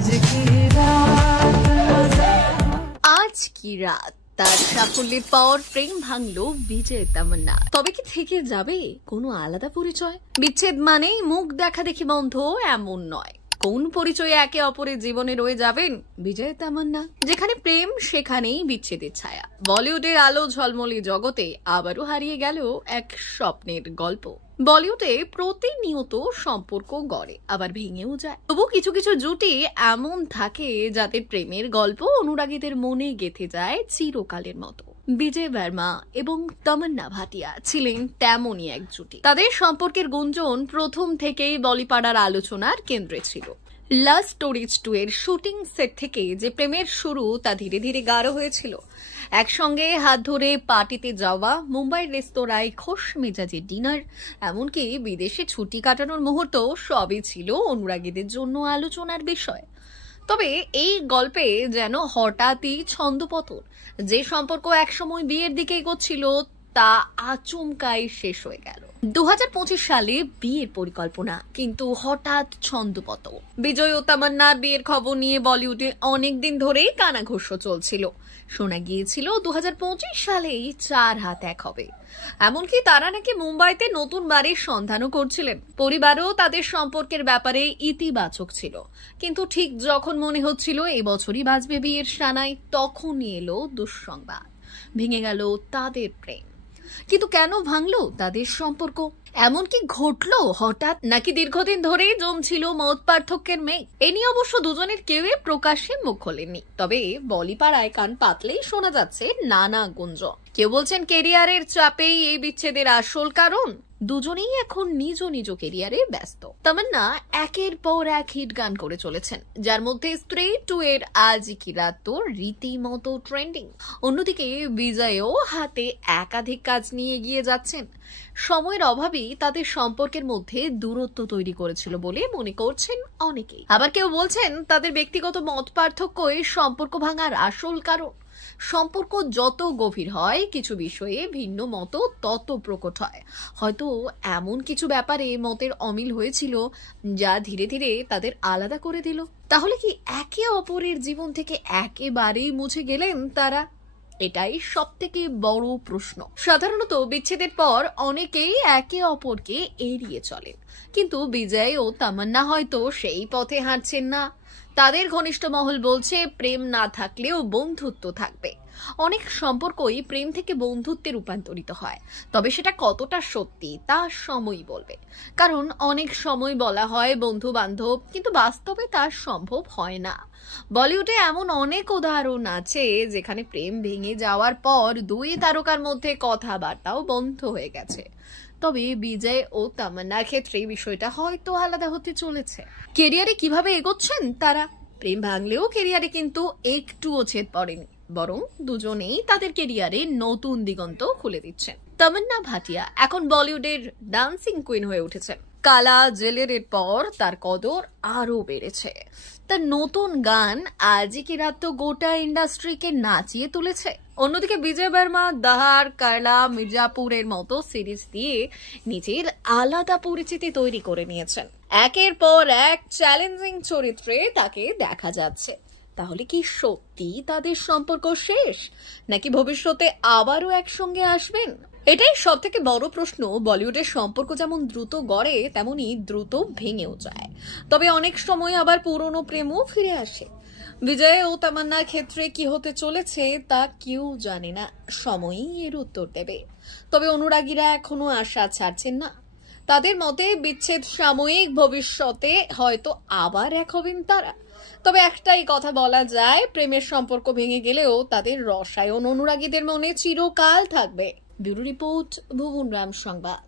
আজ কি রাত তার সাফল্যের পর প্রেম ভাঙলো বিজয় তামান্না। তবে কি থেকে যাবে কোনো আলাদা পরিচয়? বিচ্ছেদ মানেই মুখ দেখা দেখি বন্ধ এমন নয়। কোন পরিচয়ে একে অপরের জীবনে রয়ে যাবেন বিজয় তামান্না? যেখানে প্রেম সেখানেই বিচ্ছেদের ছায়া। বলিউডের আলো ঝলমলি জগতে আবারও হারিয়ে গেল এক স্বপ্নের গল্প। বলিউডে প্রতিনিয়ত সম্পর্ক গড়ে আবার ভেঙেও যায়, তবু কিছু কিছু জুটি এমন থাকে যাদের প্রেমের গল্প অনুরাগীদের মনে গেঁথে যায় চিরকালের মতো। বিজয় বর্মা এবং তমান্না ভাটিয়া ছিলেন তেমনই এক জুটি। তাদের সম্পর্কের গুঞ্জন প্রথম থেকেই বলিপাড়ার আলোচনার কেন্দ্রে ছিল। লাভ স্টোরিজ 2 এর শুটিং সেট থেকে যে প্রেমের শুরু তা ধীরে ধীরে গাঢ় হয়েছিল। একসঙ্গে হাত ধরে পার্টিতে যাওয়া, মুম্বাইয়ের রেস্তোরাঁয় খোশ মেজাজে ডিনার, এমনকি বিদেশে ছুটি কাটানোর মুহূর্ত সবই ছিল অনুরাগীদের জন্য আলোচনার বিষয়। তবে এই গল্পে যেন হঠাৎই ছন্দপতন। যে সম্পর্ক একসময় বিয়ের দিকে এগোচ্ছিল তা আচমকাই শেষ হয়ে গেল। 2025 সালে বিয়ের পরিকল্পনা, কিন্তু হঠাৎ ছন্দপতন। বিজয় ও তামান্নার বিয়ের খবর নিয়ে বলিউডে অনেকদিন ধরেই কানাঘুষো চলছিল। শোনা গিয়েছিল 2025 সালেই 4 হাত এক হবে। এমনকি তারা নাকি মুম্বাইতে নতুন বাড়ির সন্ধানও করছিলেন। পরিবারও তাদের সম্পর্কের ব্যাপারে ইতিবাচক ছিল। কিন্তু ঠিক যখন মনে হচ্ছিল এবছরই বাজবে বিয়ের সানাই, তখনই এলো দুঃসংবাদ। ভেঙে গেল তাদের প্রেম। কিন্তু কেন ভাঙলো তাদের সম্পর্ক? এমন কি ঘটলো হঠাৎ, নাকি দীর্ঘদিন ধরেই জমছিল মত পার্থক্যের মেঘ? এ নিয়ে অবশ্য দুজনের কেউই প্রকাশ্যে মুখ খোলেননি। তবে বলিপাড়ায় কান পাতলেই শোনা যাচ্ছে নানা গুঞ্জন। কেউ বলছেন কেরিয়ারের চাপেই এই বিচ্ছেদের আসল কারণ। দুজনেই এখন নিজ নিজ কেরিয়ারে ব্যস্ত। তামান্না একের পর এক হিট গান করে চলেছেন, যার মধ্যে স্ত্রী 2 এর আজ কি রাত তো রীতিমতো ট্রেন্ডিং। অন্যদিকে বিজয়ও হাতে একাধিক কাজ নিয়ে এগিয়ে যাচ্ছেন। সময়ের অভাবই তাদের সম্পর্কের মধ্যে দূরত্ব তৈরি করেছিল বলে মনে করছেন অনেকেই। আবার কেউ বলছেন তাদের ব্যক্তিগত মত পার্থক্যই সম্পর্ক ভাঙার আসল কারণ। সম্পর্ক যত গভীর হয়, কিছু বিষয়ে ভিন্ন মত তত প্রকট হয়। হয়তো এমন কিছু ব্যাপারে মতের অমিল হয়েছিল যা ধীরে ধীরে তাদের আলাদা করে দিল। তাহলে কি একে অপরের জীবন থেকে একেবারেই মুছে গেলেন তারা? এটাই সব থেকে বড় প্রশ্ন। সাধারণত বিচ্ছেদের পর অনেকেই একে অপরকে এড়িয়ে চলেন, কিন্তু বিজয় ও তামান্না হয়তো সেই পথে হাঁটছেন না। তাদের ঘনিষ্ঠ মহল বলছে প্রেম না থাকলেও বন্ধুত্ব থাকবে। অনেক সম্পর্কই প্রেম থেকে বন্ধুত্বে রূপান্তরিত হয়, তবে সেটা কতটা সত্যি তা সময়ই বলবে। কারণ অনেক সময় বলা হয় বন্ধু বান্ধব, কিন্তু বাস্তবে তা সম্ভব হয় না। বলিউডে এমন অনেক উদাহরণ আছে যেখানে প্রেম ভেঙে যাওয়ার পর দুই তারকার মধ্যে কথাবার্তাও বন্ধ হয়ে গেছে। তবে বিজয় ও তামান্নার ক্ষেত্রে বিষয়টা হয়তো আলাদা হতে চলেছে। কেরিয়ারে কিভাবে এগোচ্ছেন তারা? প্রেম ভাঙলেও কেরিয়ারে কিন্তু একটুও ছেদ পড়েনি, বরং দুজনেই তাদের কেরিয়ারে নতুন দিগন্ত খুলে দিচ্ছেন। তমান্না ভাটিয়া এখন বলিউডের ডান্সিং কুইন হয়ে উঠেছেন। কালা জেলের পর তার কদর আরো বেড়েছে। তার নতুন গান আজ কি রাত তো গোটা ইন্ডাস্ট্রিকে নাচিয়ে তুলেছে। অন্যদিকে বিজয় বর্মা দাহার, কারলা, মির্জাপুরের মতো সিরিজ দিয়ে নিজের আলাদা পরিচিতি তৈরি করে নিয়েছেন। একের পর এক চ্যালেঞ্জিং চরিত্রে তাকে দেখা যাচ্ছে। তাহলে কি সত্যি তাদের সম্পর্ক শেষ, নাকি ভবিষ্যতে আবারও একসঙ্গে আসবেন? এটাই সব থেকে বড় প্রশ্ন। বলিউডের সম্পর্ক যেমন দ্রুত গড়ে, তেমনি দ্রুত ভেঙেও যায়। তবে অনেক সময় আবার পুরনো প্রেমও ফিরে আসে। বিজয় ও তামান্নার ক্ষেত্রে কি হতে চলেছে তা কেউ জানে না, সময়ই এর উত্তর দেবে। তবে অনুরাগীরা এখনো আশা ছাড়ছেন না। তাদের মতে বিচ্ছেদ সাময়িক, ভবিষ্যতে হয়তো আবার এক হবেন তারা। তবে একটাই কথা বলা যায়, প্রেমের সম্পর্ক ভেঙে গেলেও তাদের রসায়ন অনুরাগীদের মনে চিরকাল থাকবে। ব্যুরো রিপোর্ট, ভুবন রাম সংবাদ।